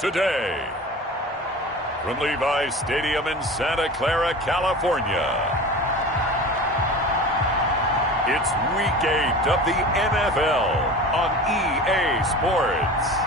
today. From Levi's Stadium in Santa Clara, California, it's Week 8 of the NFL on EA Sports.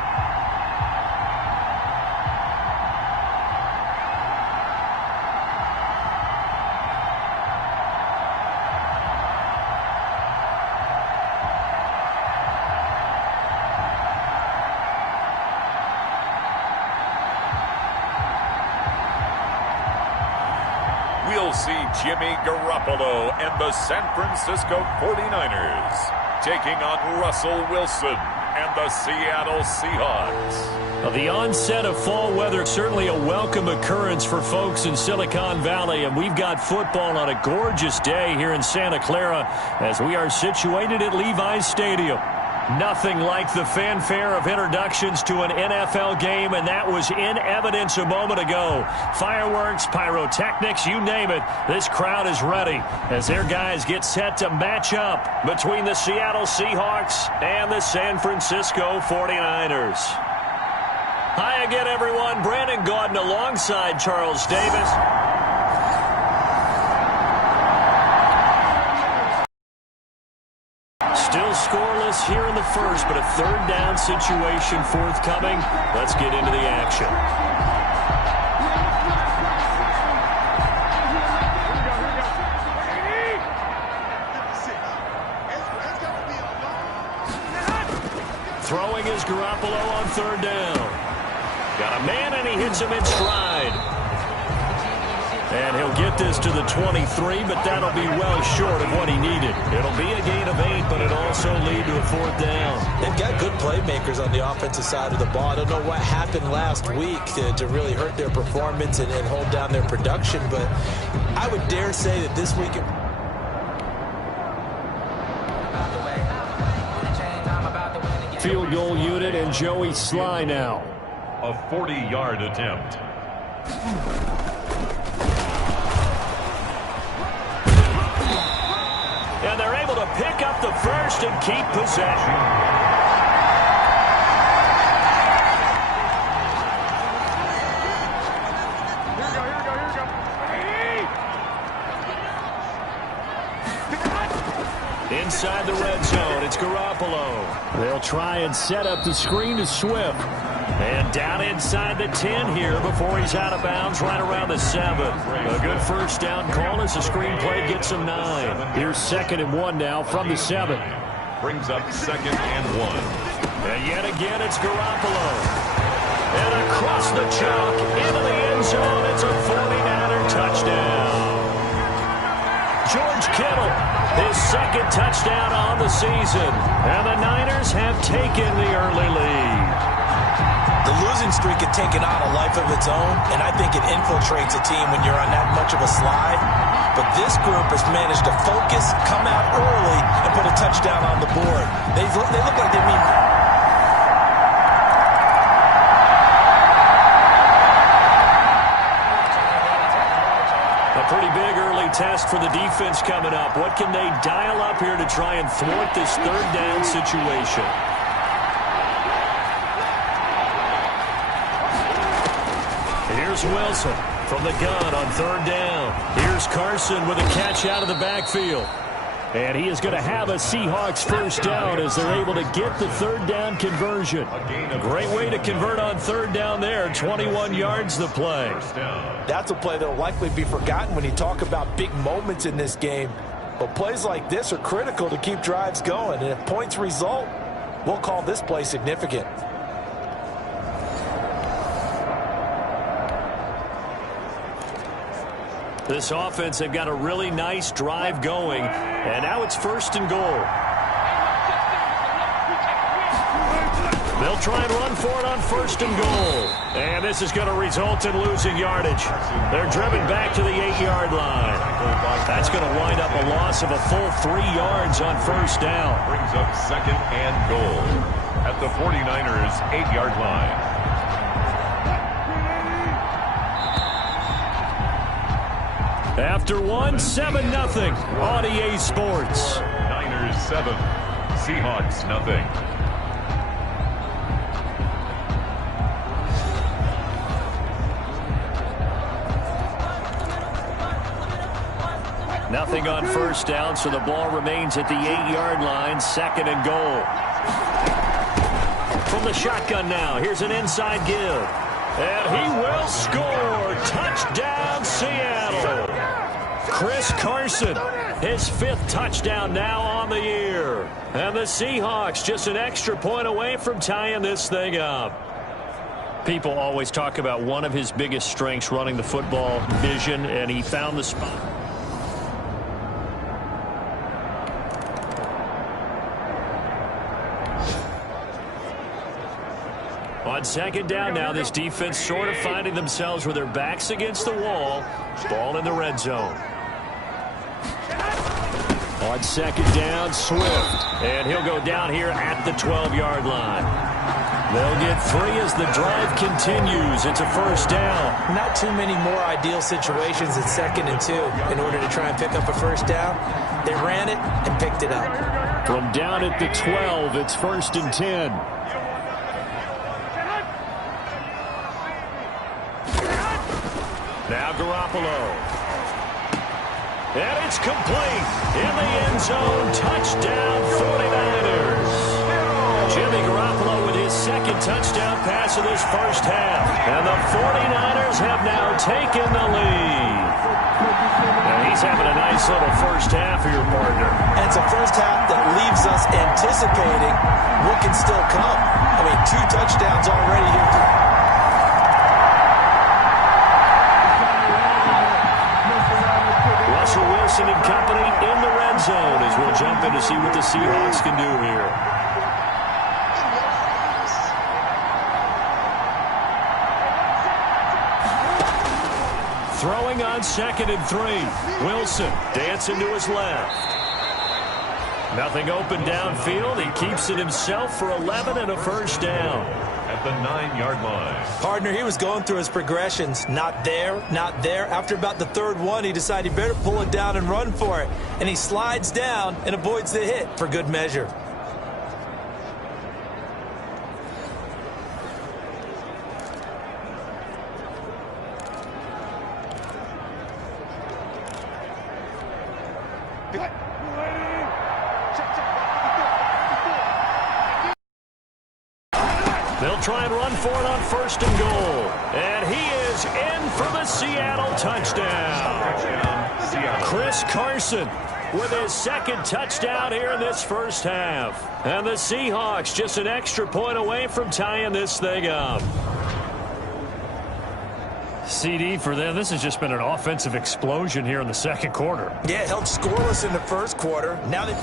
We'll see Jimmy Garoppolo and the San Francisco 49ers taking on Russell Wilson and the Seattle Seahawks. The onset of fall weather, certainly a welcome occurrence for folks in Silicon Valley, and we've got football on a gorgeous day here in Santa Clara as we are situated at Levi's Stadium. Nothing like the fanfare of introductions to an NFL game, and that was in evidence a moment ago. Fireworks, pyrotechnics, you name it. This crowd is ready as their guys get set to match up between the Seattle Seahawks and the San Francisco 49ers. Hi again, everyone. Brandon Gaudin alongside Charles Davis. Still scoreless here in the first, but a third down situation forthcoming. Let's get into the action. Throwing is Garoppolo on third down. Got a man, and he hits him in stride. And he'll get this to the 23, but that'll be well short of what he needed. It'll be a gain of 8, but it'll also lead to a fourth down. They've got good playmakers on the offensive side of the ball. I don't know what happened last week to really hurt their performance and hold down their production, but I would dare say that this week... Field goal unit and Joey Sly now. A 40-yard attempt. And they're able to pick up the first and keep possession. Inside the red zone, it's Garoppolo. They'll try and set up the screen to Swift. And down inside the 10 here before he's out of bounds right around the 7. A good first down call as the screen play gets him 9. Here's 2nd and 1 now from the 7. Brings up 2nd and 1. And yet again it's Garoppolo. And across the chalk into the end zone, it's a 49er touchdown. George Kittle, his 2nd touchdown on the season. And the Niners have taken the early lead. The losing streak had taken on a life of its own, and I think it infiltrates a team when you're on that much of a slide. But this group has managed to focus, come out early, and put a touchdown on the board. They look like they mean... A pretty big early test for the defense coming up. What can they dial up here to try and thwart this third down situation? Here's Wilson from the gun on third down. Here's Carson with a catch out of the backfield. And he is going to have a Seahawks first down as they're able to get the third down conversion. A great way to convert on third down there. 21 yards the play. That's a play that will likely be forgotten when you talk about big moments in this game. But plays like this are critical to keep drives going. And if points result, we'll call this play significant. This offense, they've got a really nice drive going, and now it's 1st and goal. They'll try and run for it on 1st and goal. And this is going to result in losing yardage. They're driven back to the 8-yard line. That's going to wind up a loss of a full 3 yards on 1st down. Brings up 2nd and goal at the 49ers' 8-yard line. After one, 7-0 on EA Sports. Niners 7, Seahawks 0. Nothing on first down, so the ball remains at the 8-yard line, 2nd and goal. From the shotgun now, here's an inside give. And he will score. Touchdown, Seattle. Chris Carson, his 5th touchdown now on the year. And the Seahawks just an extra point away from tying this thing up. People always talk about one of his biggest strengths running the football, vision, and he found the spot. On 2nd down now, this defense sort of finding themselves with their backs against the wall. Ball in the red zone. On 2nd down, Swift. And he'll go down here at the 12-yard line. They'll get 3 as the drive continues. It's a first down. Not too many more ideal situations at 2nd and 2 in order to try and pick up a first down. They ran it and picked it up. From down at the 12, it's 1st and 10. Now Garoppolo. And it's complete. In the end zone, touchdown 49ers. Jimmy Garoppolo with his 2nd touchdown pass of this first half. And the 49ers have now taken the lead. And he's having a nice little first half here, partner. And it's a first half that leaves us anticipating what can still come. I mean, 2 touchdowns already here. Wilson and company in the red zone as we'll jump in to see what the Seahawks can do here. Throwing on 2nd and 3. Wilson dancing to his left. Nothing open downfield. He keeps it himself for 11 and a first down. At the 9-yard line. Partner, he was going through his progressions. Not there, not there. After about the 3rd one, he decided he better pull it down and run for it. And he slides down and avoids the hit for good measure. They'll try and run for it on 1st and goal. And he is in for the Seattle touchdown. Chris Carson with his 2nd touchdown here in this first half. And the Seahawks just an extra point away from tying this thing up. CD for them, this has just been an offensive explosion here in the 2nd quarter. Yeah, held scoreless in the 1st quarter. Now they...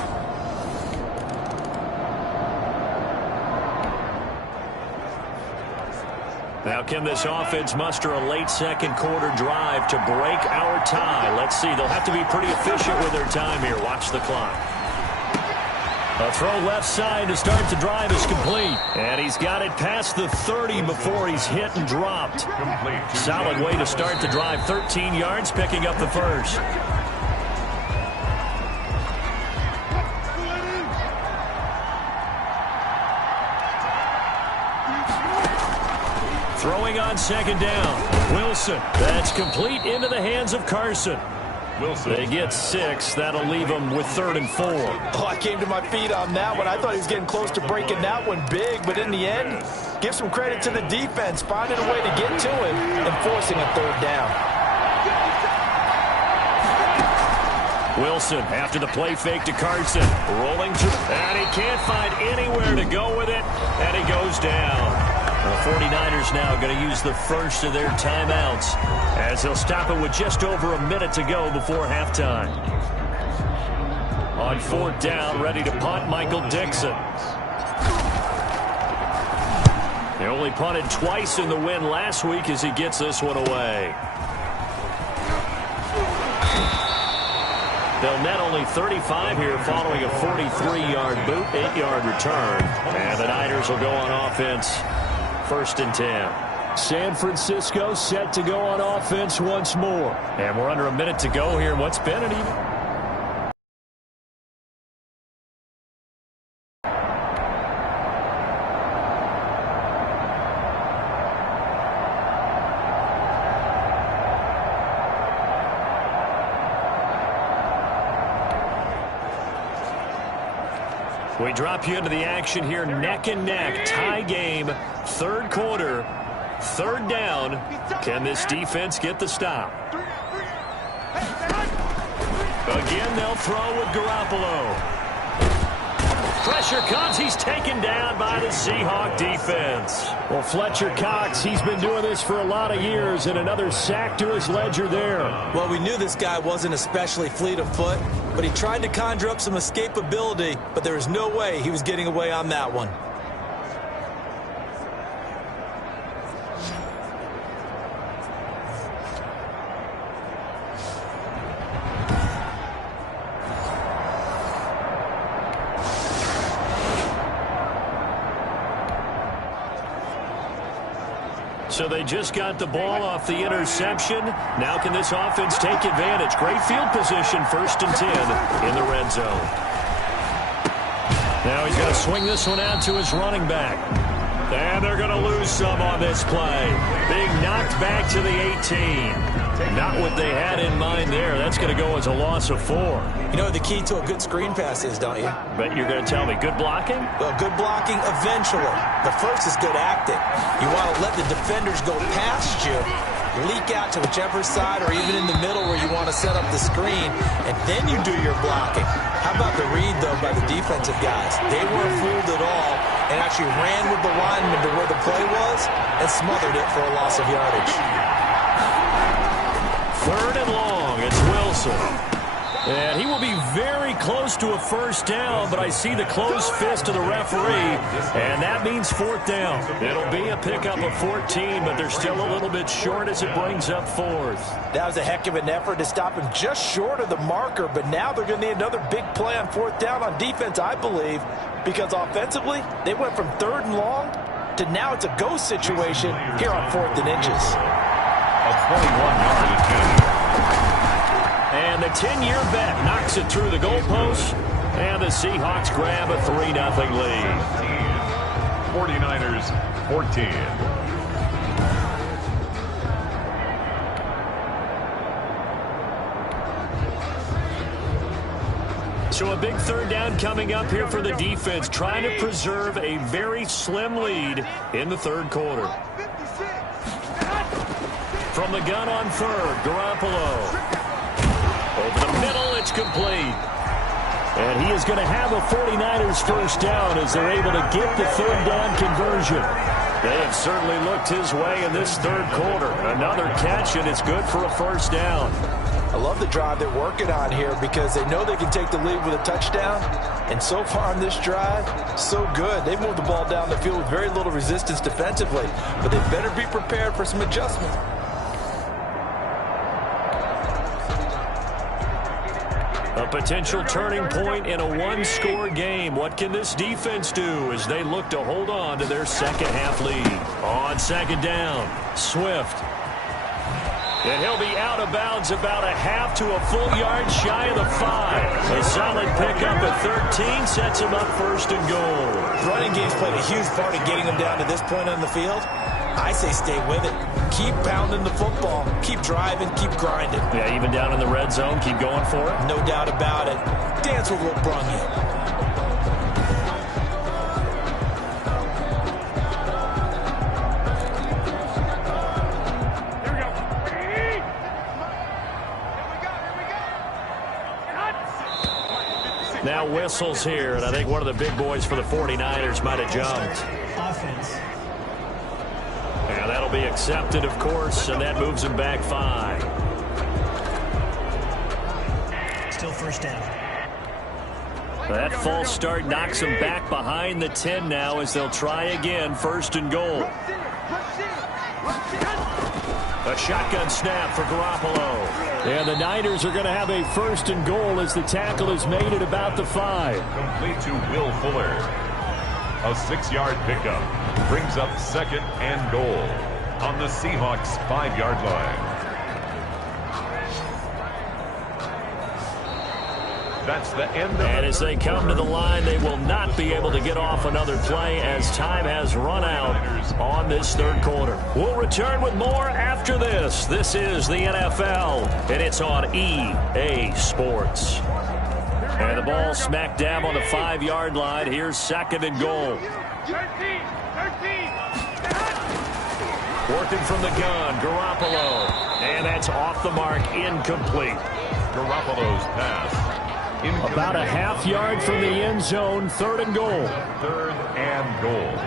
Now can this offense muster a late 2nd quarter drive to break our tie? Let's see. They'll have to be pretty efficient with their time here. Watch the clock. A throw left side to start the drive is complete. And he's got it past the 30 before he's hit and dropped. Solid way to start the drive. 13 yards, picking up the first. Throwing on 2nd down. Wilson. That's complete into the hands of Carson. Wilson. They get 6. That'll leave them with 3rd and 4. Oh, I came to my feet on that one. I thought he was getting close to breaking that one big, but in the end, give some credit to the defense, finding a way to get to him and forcing a 3rd down. Wilson after the play fake to Carson. Rolling through. And he can't find anywhere to go with it. And he goes down. The 49ers now going to use the first of their timeouts as they'll stop it with just over a minute to go before halftime. On 4th down, ready to punt, Michael Dixon. They only punted twice in the win last week as he gets this one away. They'll net only 35 here following a 43-yard boot, 8-yard return. And the Niners will go on offense. 1st and 10. San Francisco set to go on offense once more. And we're under a minute to go here. What's been an even... We drop you into the action here, neck and neck, tie game, third quarter, third down. Can this defense get the stop? Again, they'll throw with Garoppolo. Pressure comes. He's taken down by the Seahawks defense. Well, Fletcher Cox, he's been doing this for a lot of years, and another sack to his ledger there. Well, we knew this guy wasn't especially fleet of foot, but he tried to conjure up some escapability, but there was no way he was getting away on that one. So they just got the ball off the interception. Now can this offense take advantage? Great field position, 1st and 10 in the red zone. Now he's going to swing this one out to his running back. And they're going to lose some on this play. Being knocked back to the 18. Not what they had in mind there. That's going to go as a loss of 4. You know what the key to a good screen pass is, don't you? But you're going to tell me good blocking? Well, good blocking eventually. The first is good acting. You want to let the defenders go past you, leak out to whichever side or even in the middle where you want to set up the screen, and then you do your blocking. How about the read, though, by the defensive guys? They weren't fooled at all and actually ran with the lineman to where the play was and smothered it for a loss of yardage. 3rd and long. It's Wilson. And he will be very close to a first down, but I see the closed fist of the referee, and that means 4th down. It'll be a pickup of 14, but they're still a little bit short as it brings up 4th. That was a heck of an effort to stop him just short of the marker, but now they're going to need another big play on 4th down on defense, I believe, because offensively, they went from 3rd and long to now it's a go situation here on 4th and inches. A 21-yard attempt. And the 10-year vet knocks it through the goalpost, and the Seahawks grab a 3-0 lead. 49ers 14. So a big 3rd down coming up here for the defense, trying to preserve a very slim lead in the 3rd quarter. From the gun on 3rd, Garoppolo. Over the middle, it's complete. And he is going to have a 49ers first down as they're able to get the 3rd down conversion. They have certainly looked his way in this 3rd quarter. Another catch, and it's good for a first down. I love the drive they're working on here because they know they can take the lead with a touchdown. And so far on this drive, so good. They've moved the ball down the field with very little resistance defensively. But they better be prepared for some adjustment. A potential turning point in a one-score game. What can this defense do as they look to hold on to their second-half lead? On 2nd down, Swift. And he'll be out of bounds about a half to a full yard shy of the 5. A solid pickup at 13 sets him up 1st and goal. The running game's played a huge part in getting them down to this point on the field. I say stay with it. Keep pounding the football. Keep driving. Keep grinding. Yeah, even down in the red zone, keep going for it. No doubt about it. Dance with what brung you. Now whistles here, and I think one of the big boys for the 49ers might have jumped. Offense. Yeah, that'll be accepted, of course, and that moves him back 5. Still first down. That false start knocks him back behind the 10 now as they'll try again, 1st and goal. A shotgun snap for Garoppolo. And the Niners are going to have a 1st and goal as the tackle is made at about the 5. Complete to Will Fuller. A 6-yard pickup brings up 2nd and goal on the Seahawks 5-yard line. That's the end of it. And as they come to the line, they will not be able to get off another play as time has run out on this 3rd quarter. We'll return with more after this. This is the NFL, and it's on EA Sports. And the ball smack dab on the 5-yard line. Here's 2nd and goal. Working from the gun, Garoppolo. And that's off the mark, incomplete. Garoppolo's pass. About a half-yard from the end zone, 3rd and goal. 3rd and goal.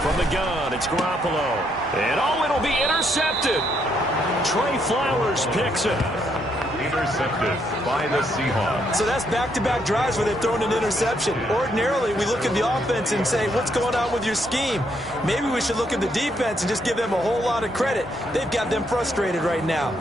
From the gun, it's Garoppolo. And it'll be intercepted. Trey Flowers picks it. Intercepted by the Seahawks. So that's back-to-back drives where they've thrown an interception. Ordinarily, we look at the offense and say, what's going on with your scheme? Maybe we should look at the defense and just give them a whole lot of credit. They've got them frustrated right now.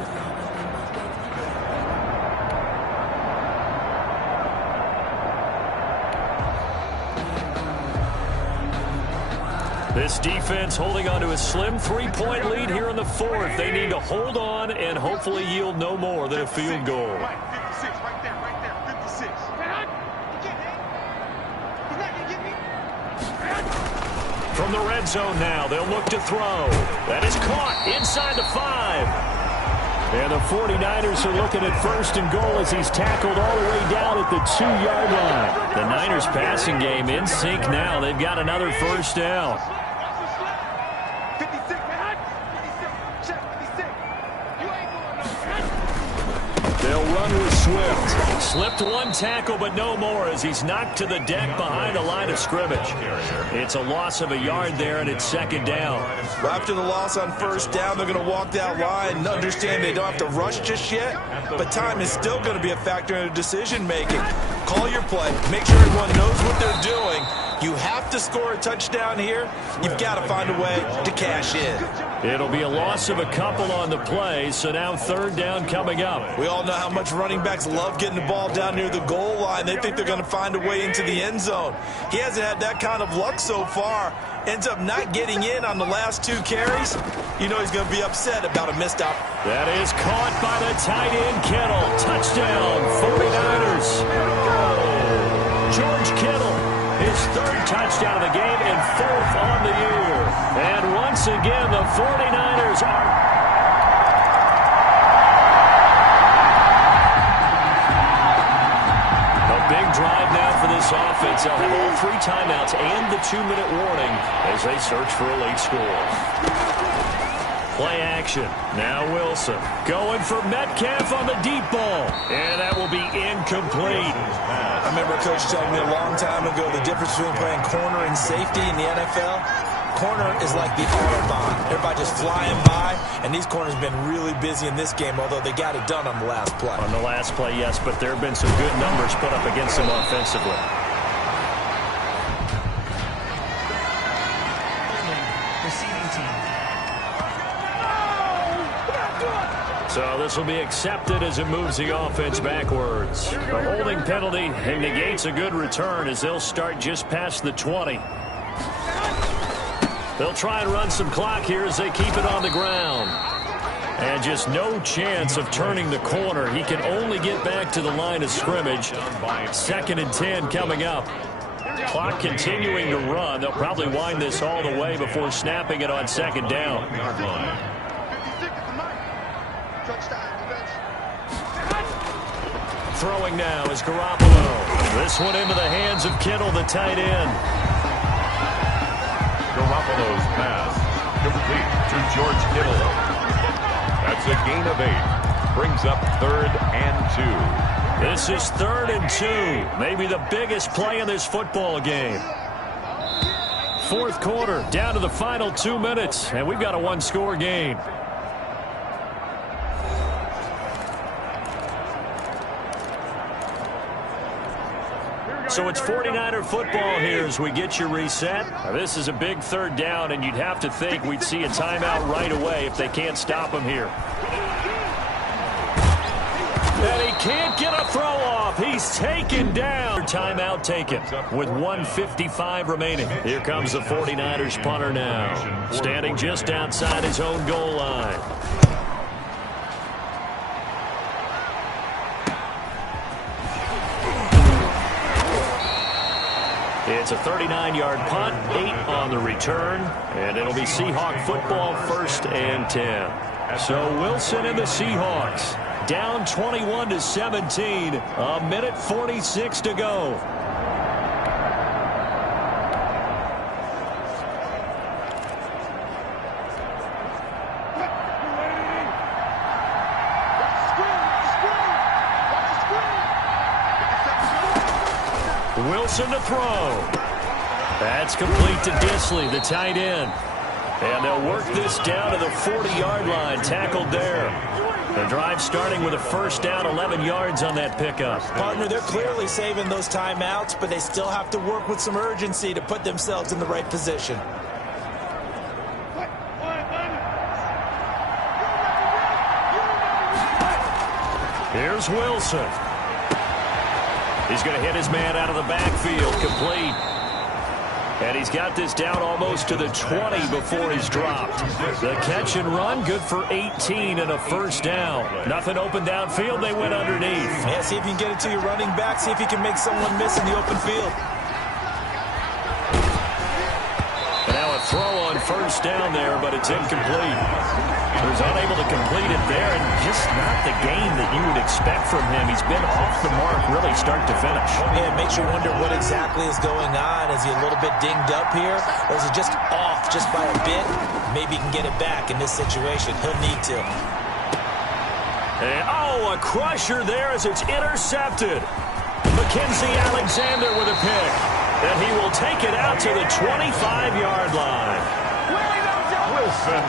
This defense holding on to a slim 3-point lead here in the 4th. They need to hold on and hopefully yield no more than a field goal. 56, right there, 56. From the red zone now, they'll look to throw. That is caught inside the 5. And the 49ers are looking at 1st and goal as he's tackled all the way down at the 2-yard line. The Niners passing game in sync now. They've got another 1st down. They'll run with Swift. Slipped one tackle, but no more as he's knocked to the deck behind the line of scrimmage. It's a loss of a yard there, and it's 2nd down. After the loss on 1st down, they're going to walk that line and understand they don't have to rush just yet, but time is still going to be a factor in their decision-making. Call your play. Make sure everyone knows what they're doing. You have to score a touchdown here. You've got to find a way to cash in. It'll be a loss of a couple on the play, so now 3rd down coming up. We all know how much running backs love getting the ball down near the goal line. They think they're going to find a way into the end zone. He hasn't had that kind of luck so far. Ends up not getting in on the last 2 carries. You know he's going to be upset about a missed out. That is caught by the tight end, Kittle. Touchdown, 49ers. George Kittle, his 3rd touchdown of the game and 4th on the year. And once again, the 49ers are... Big drive now for this offense. They'll have all 3 timeouts and the 2-minute warning as they search for a late score. Play action. Now Wilson going for Metcalf on the deep ball. And that will be incomplete. I remember a coach telling me a long time ago the difference between playing corner and safety in the NFL. Corner is like the Autobahn. Everybody just flying by, and these corners have been really busy in this game, although they got it done on the last play. On the last play, yes, but there have been some good numbers put up against them offensively. Receiving team. So this will be accepted as it moves the offense backwards. The holding penalty negates a good return as they'll start just past the 20. They'll try and run some clock here as they keep it on the ground. And just no chance of turning the corner. He can only get back to the line of scrimmage. 2nd and 10 coming up. Clock continuing to run. They'll probably wind this all the way before snapping it on 2nd down. Throwing now is Garoppolo. This one into the hands of Kittle, the tight end. Garoppolo's pass complete to George Kittle. That's a gain of 8. Brings up 3rd and 2. This is 3rd and 2. Maybe the biggest play in this football game. 4th quarter, down to the final 2 minutes, and we've got a 1-score game. So it's 49er football here as we get you reset. Now, this is a big 3rd down, and you'd have to think we'd see a timeout right away if they can't stop him here. And he can't get a throw off. He's taken down. Timeout taken with 1:55 remaining. Here comes the 49ers punter now, standing just outside his own goal line. It's a 39-yard punt, 8 on the return, and it'll be Seahawk football 1st and 10. So Wilson and the Seahawks down 21-17. A minute 46 to go. Wilson to throw. That's complete to Disley, the tight end. And they'll work this down to the 40-yard line, tackled there. The drive starting with a first down, 11 yards on that pickup. Partner, they're clearly saving those timeouts, but they still have to work with some urgency to put themselves in the right position. Here's Wilson. He's going to hit his man out of the backfield, complete. And he's got this down almost to the 20 before he's dropped. The catch and run, good for 18 and a first down. Nothing open downfield, they went underneath. Yeah, see if you can get it to your running back. See if you can make someone miss in the open field. And now a throw on first down there, but it's incomplete. He was unable to complete it there, and just not the game that you would expect from him. He's been off the mark really start to finish. Yeah, it makes you wonder what exactly is going on. Is he a little bit dinged up here, or is he just off just by a bit? Maybe he can get it back in this situation. He'll need to. And, a crusher there as it's intercepted. Mackenzie Alexander with a pick. And he will take it out to the 25-yard line. Wilson.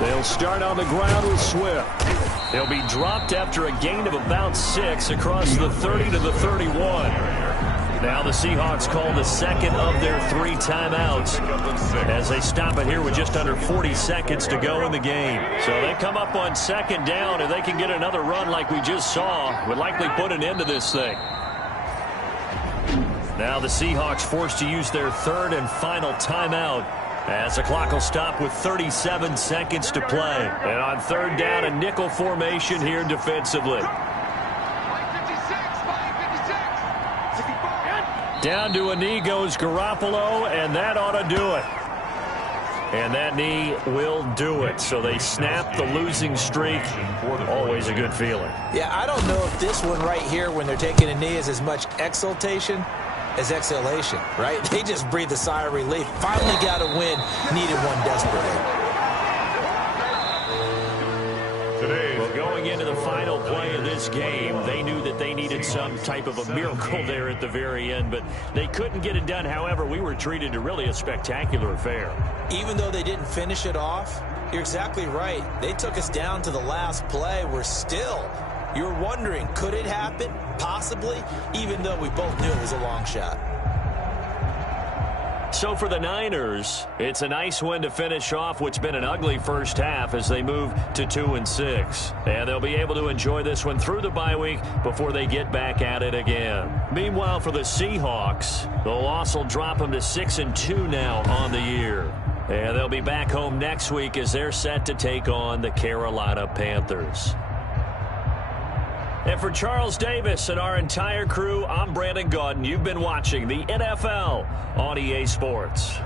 They'll start on the ground with Swift. He'll be dropped after a gain of about 6 across the 30 to the 31. Now the Seahawks call the second of their 3 timeouts as they stop it here with just under 40 seconds to go in the game. So they come up on second down, and they can get another run like we just saw. Would likely put an end to this thing. Now the Seahawks forced to use their 3rd and final timeout, as the clock will stop with 37 seconds to play. And on 3rd down, a nickel formation here defensively. Down to a knee goes Garoppolo, and that ought to do it. And that knee will do it. So they snap the losing streak. Always a good feeling. Yeah, I don't know if this one right here, when they're taking a knee, is as much exultation as exhalation, right? They just breathe a sigh of relief. Finally got a win. Needed one desperately. Well, going into the final play of this game, they knew that they needed some type of a miracle there at the very end, but they couldn't get it done. However, we were treated to really a spectacular affair. Even though they didn't finish it off, you're exactly right. They took us down to the last play. We're still... You're wondering, could it happen? Possibly, even though we both knew it was a long shot. So for the Niners, it's a nice win to finish off what's been an ugly first half as they move to 2-6. And they'll be able to enjoy this one through the bye week before they get back at it again. Meanwhile, for the Seahawks, the loss will drop them to 6-2 now on the year. And they'll be back home next week as they're set to take on the Carolina Panthers. And for Charles Davis and our entire crew, I'm Brandon Gaudin. You've been watching the NFL on EA Sports.